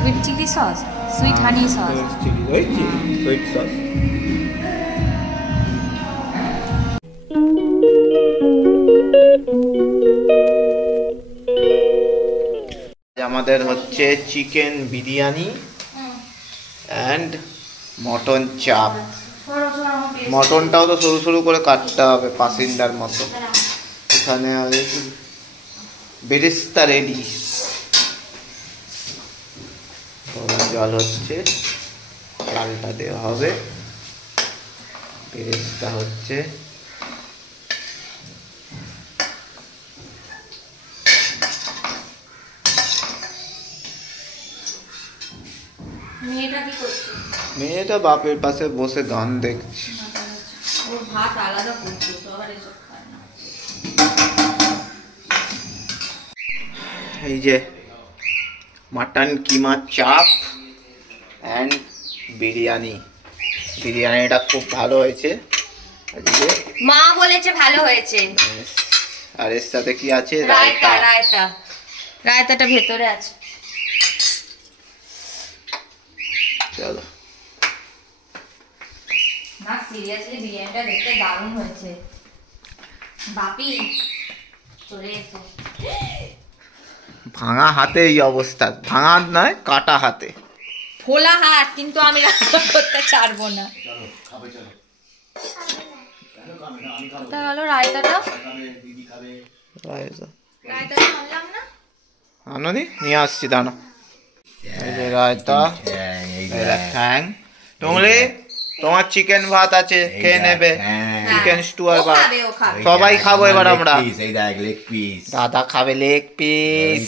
Sweet chilli sauce, sweet honey sauce, sweet sauce. আমাদের হচ্ছে chicken biryani and mutton চাপ। মটনটাও তো সরু সরু করে কাটতে হবে পাসিন্দার মতো। এখানে বেরেস্তা রেডি, জল হচ্ছে, চালটা দেওয়া হবে, বেরেস্তা হচ্ছে। মেয়েটা বাপের পাশে বসে গান দেখছে। এই যে মাটন কিমা চাপ অ্যান্ড বিরিয়ানি। বিরিয়ানিটা খুব ভালো হয়েছে আজকে, মা বলেছে ভালো হয়েছে। আর এর সাথে কি আছে? রায়তা। রায়তা, রায়তাটা ভেতরে আছে। চলো। না সিরিয়াসলি বিরিয়ানিটা দেখতে দারুণ হয়েছে। বাপি চলে এসো। ভাঙা হাতে এই অবস্থা, ভাঙা নয় কাটা হাতে, ফোলা হাত, কিন্তু আমি রান্না করতে ছাড়বো না। রায়তাটা আনলাম না, আনোনি নিয়ে আসছি, দাঁড়া। এই যে রায়তা, ঠ্যাং। টুংলি তোমার চিকেন ভাত আছে, খেয়ে নেবে। চিকেন স্টু আর ভাত সবাই খাবো এবার আমরা। দাদা খাবে লেগ পিস।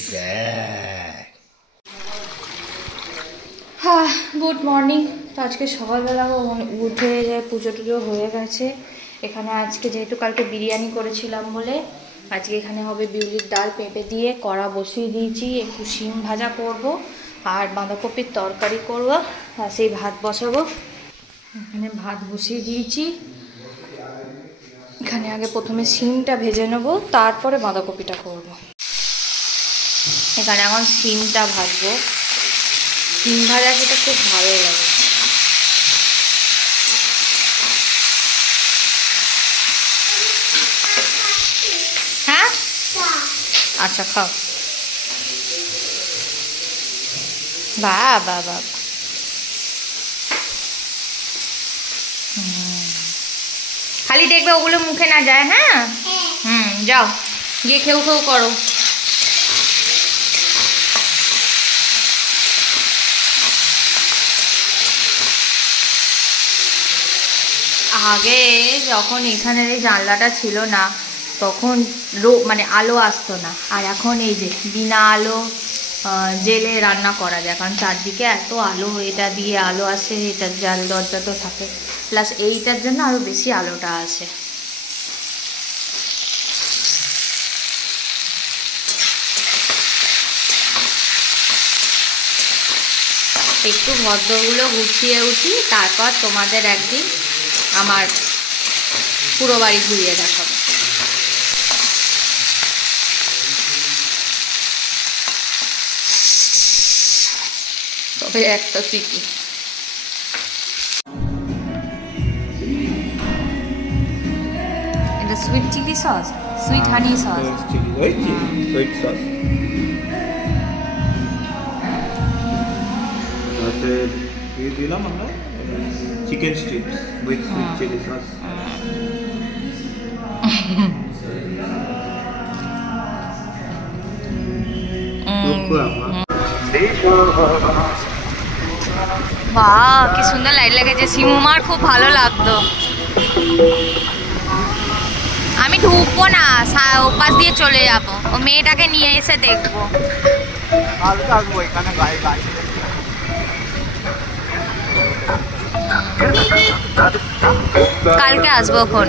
হ্যাঁ, গুড মর্নিং। তো আজকে সকালবেলা উঠে যায়, পুজো টুজো হয়ে গেছে। এখানে আজকে যেহেতু কালকে বিরিয়ানি করেছিলাম বলে আজকে এখানে হবে বিউলির ডাল পেঁপে দিয়ে, কড়া বসিয়ে দিয়েছি। একটু শিম ভাজা করব আর বাঁধাকপির তরকারি করব, আর সেই ভাত বসাবো। এখানে ভাত বসিয়ে দিয়েছি। এখানে আগে প্রথমে শিমটা ভেজে নেব, তারপরে বাঁধাকপিটা করব। এখানে এখন শিমটা ভাজবো। শিম ভাজা খেতে খুব ভালো লাগে। হ্যাঁ আচ্ছা খাও। বাহ বাহ বাহ, খালি দেখবে ওগুলো মুখে না যায়। হ্যাঁ যাও গিয়ে খেউ খেউ করো। আগে যখন এখানের এই জানলাটা ছিল না তখন মানে আলো আসতো না, আর এখন এই যে বিনা আলো জেলে রান্না করা যায়, কারণ চারদিকে এত আলো। এটা দিয়ে আলো আসে, এটার জাল দরজা তো থাকে, প্লাস এইটার জন্য আরও বেশি আলোটা আসে। একটু ভদ্রগুলো গুছিয়ে উঠি, তারপর তোমাদের একদিন আমার পুরো বাড়ি ঘুরিয়ে দেখাবো। তবে একটা স্মৃতি। এটা sweet chilli sauce, sweet honey sauce, sweet sauce. দিয়ে দিলাম আমরা chicken strips with sweet chilli sauce. বাহ কি সুন্দর লাইট লেগেছে। সিমুমার খুব ভালো লাগতো। আমি ঢুকবো না, ওপাশ দিয়ে চলে যাবো, ও মেয়েটাকে নিয়ে এসে দেখবো। কালকে আসবো। এখন